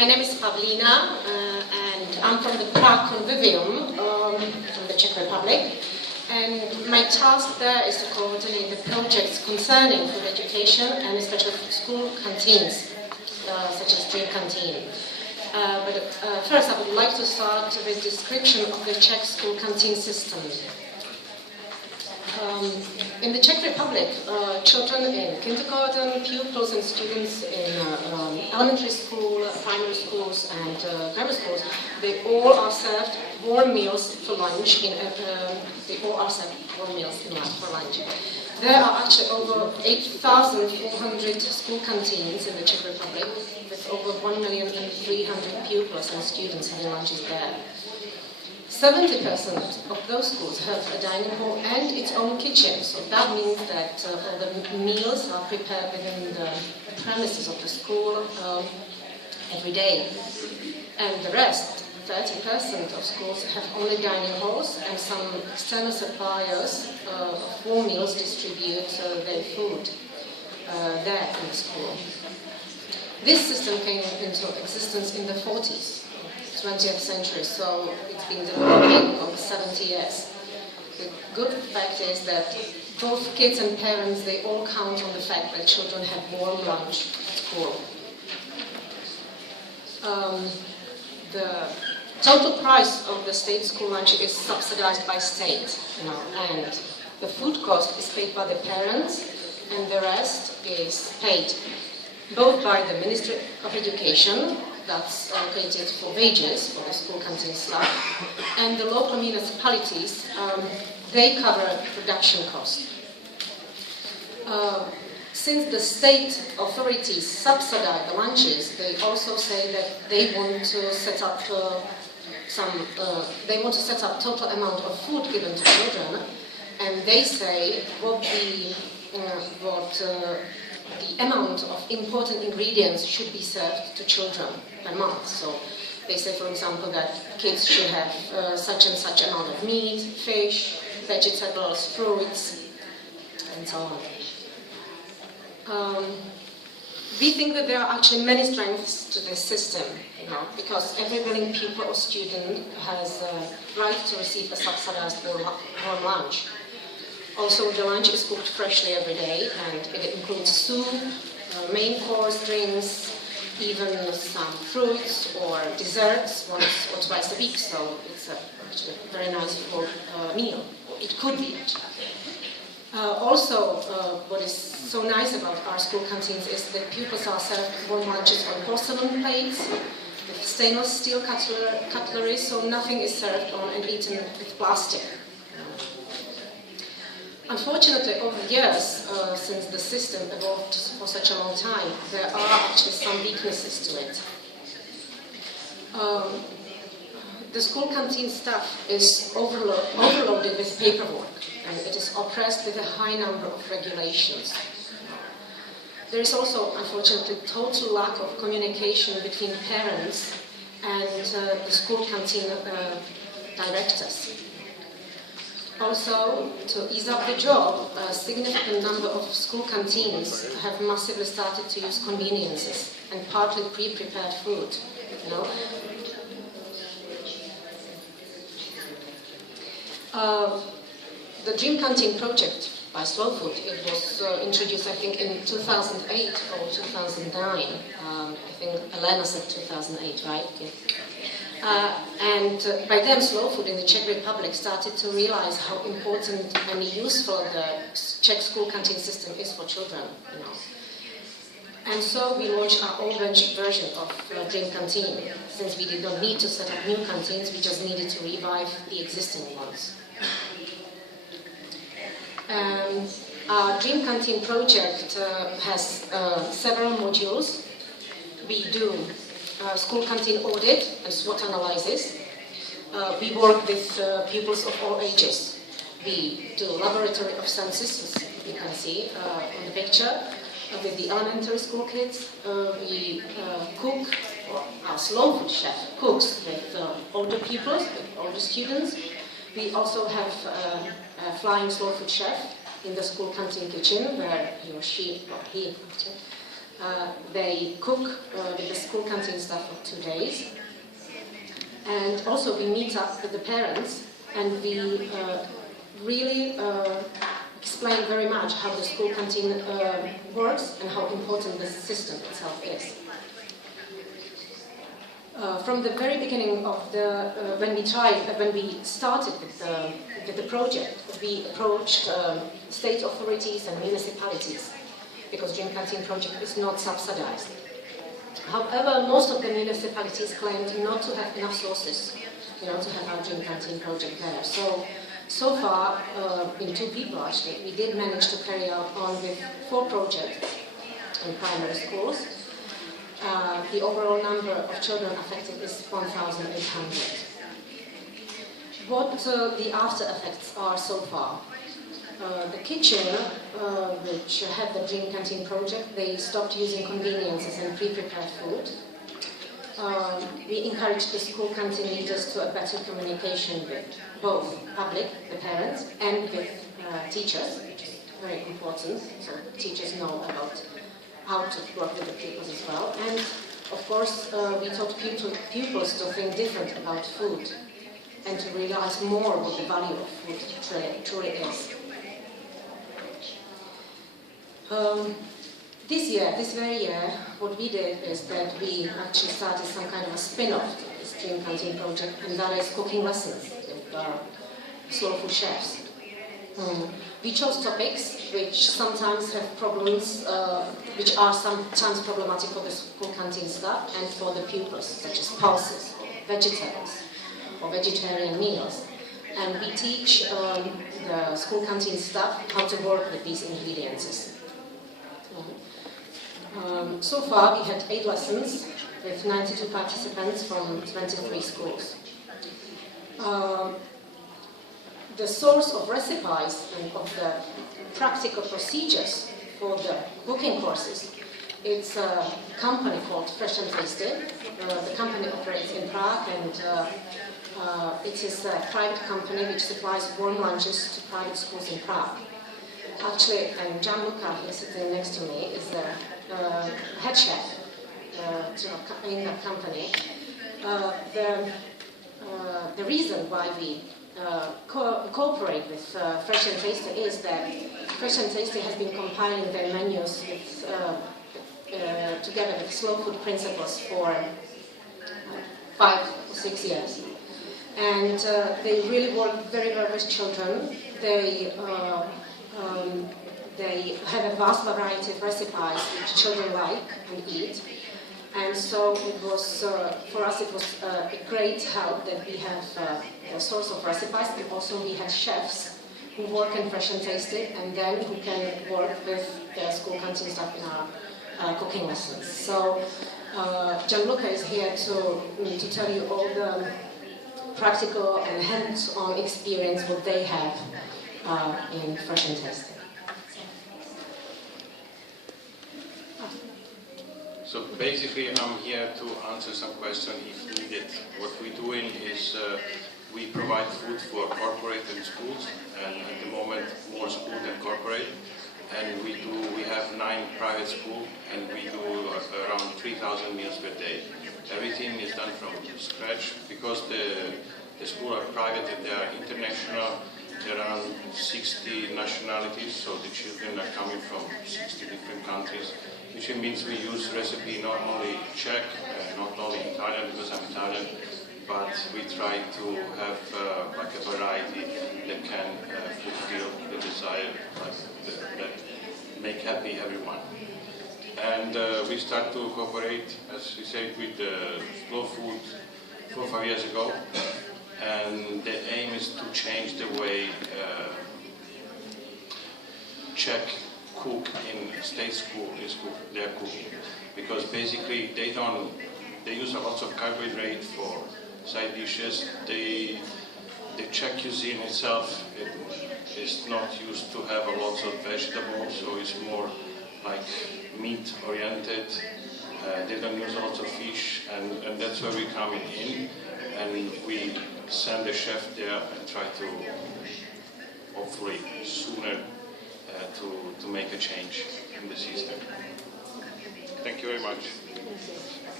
My name is Pavlina, and I'm from the Prague Convivium, from the Czech Republic. And my task there is to coordinate the projects concerning food education and especially school canteens, such as Dream Canteen. First, I would like to start with a description of the Czech school canteen system. In the Czech Republic, children in kindergarten, pupils and students in elementary school, primary schools and grammar schools, they all are served warm meals for lunch. For lunch. There are actually over 8,400 school canteens in the Czech Republic, with over 1,300,000 pupils and students having lunches there. 70% of those schools have a dining hall and its own kitchen, so that means that all the meals are prepared within the premises of the school every day. And the rest, 30% of schools, have only dining halls, and some external suppliers of warm meals distribute their food there in the school. This system came into existence in the 40s. 20th century, so it's been developing over 70 years. The good fact is that both kids and parents, they all count on the fact that children have warm lunch at school. The total price of the state school lunch is subsidized by state, and the food cost is paid by the parents, and the rest is paid both by the Ministry of Education, that's allocated for wages for the school canteen staff, and the local municipalities, they cover production costs. Since the state authorities subsidize the lunches, they also say that they want to set up total amount of food given to children, and they say what the amount of important ingredients should be served to children per month. So they say, for example, that kids should have such and such amount of meat, fish, vegetables, fruits, and so on. We think that there are actually many strengths to this system, because every willing pupil or student has a right to receive a subsidized warm lunch. Also, the lunch is cooked freshly every day, and it includes soup, main course, drinks, even some fruits or desserts once or twice a week. So it's actually a very nice full meal. It could be, actually. Also, what is so nice about our school canteens is that pupils are served warm lunches on porcelain plates with stainless steel cutlery, so nothing is served on and eaten with plastic. Unfortunately, over the years, since the system evolved for such a long time, there are actually some weaknesses to it. The school canteen staff is overloaded with paperwork, and it is oppressed with a high number of regulations. There is also, unfortunately, total lack of communication between parents and the school canteen directors. Also, to ease up the job, a significant number of school canteens have massively started to use conveniences and partly pre-prepared food. The Dream Canteen project by Slow Food, it was introduced, I think, in 2008 or 2009. I think Elena said 2008, right? Yeah. And by then, Slow Food in the Czech Republic started to realize how important and useful the Czech school canteen system is for children. And so we launched our own version of Dream Canteen. Since we did not need to set up new canteens, we just needed to revive the existing ones. Our Dream Canteen project has several modules. We do school canteen audit and SWOT analysis. We work with pupils of all ages. We do laboratory of senses, as you can see on the picture, with the elementary school kids. We cook, or our Slow Food chef cooks with older pupils, with older students. We also have a flying Slow Food chef in the school canteen kitchen, where he or she, or he, They cook with the school canteen staff for 2 days. And also we meet up with the parents and we really explain very much how the school canteen works and how important the system itself is. From the very beginning of the, when we started with the project, we approached state authorities and municipalities, because Dream Canteen project is not subsidized. However, most of the municipalities claimed not to have enough sources, to have our Dream Canteen project there. So far, in 2 people actually, we did manage to carry out on with 4 projects in primary schools. The overall number of children affected is 1,800. What the after effects are so far? The kitchen, which had the Dream Canteen project, they stopped using conveniences and pre-prepared food. We encouraged the school canteen leaders to a better communication with both public, the parents, and with teachers, which is very important, so teachers know about how to work with the pupils as well. And of course, we taught pupils to think different about food and to realize more what the value of food truly is. This very year, what we did is that we actually started some kind of a spin-off to this Dream Canteen project, and that is cooking lessons with slow food chefs. We chose topics which sometimes have problems, which are sometimes problematic for the school canteen staff and for the pupils, such as pulses, or vegetables, or vegetarian meals. And we teach the school canteen staff how to work with these ingredients. So far, we had 8 lessons with 92 participants from 23 schools. The source of recipes and of the practical procedures for the cooking courses, it's a company called Fresh and Tasty. The company operates in Prague, and it is a private company which supplies warm lunches to private schools in Prague. Actually, Gianluca, who is sitting next to me, is the head chef in that company. The reason why we cooperate with Fresh and Tasty is that Fresh and Tasty has been compiling their menus with, together with Slow Food Principles for 5 or 6 years. And they really work very well with children. They have a vast variety of recipes which children like and eat. And so it was, for us it was a great help that we have a source of recipes, and also we had chefs who work in Fresh and Tasty and then who can work with the school canteen staff in our cooking lessons. So Gianluca is here to tell you all the practical and hands-on experience what they have in Fresh and Tasty. So basically, I'm here to answer some questions if needed. What we're doing is we provide food for corporate and schools, and at the moment more school than corporate. And we have 9 private schools, and we do around 3,000 meals per day. Everything is done from scratch because the schools are private and they are international. There are around 60 nationalities, so the children are coming from 60 different countries. Which means we use recipe not only Czech, not only Italian because I'm Italian, but we try to have like a variety that can fulfill the desire, that make happy everyone. And we start to cooperate, as we said, with Slow Food 4 or 5 years ago, and the aim is to change the way Czech cook in state school their cooking, because basically they use a lot of carbohydrate for side dishes. The Czech cuisine itself is not used to have a lot of vegetables, so it's more like meat oriented. They don't use a lot of fish, and that's where we come in, and we send the chef there and try to hopefully sooner to make a change in the system. Thank you very much.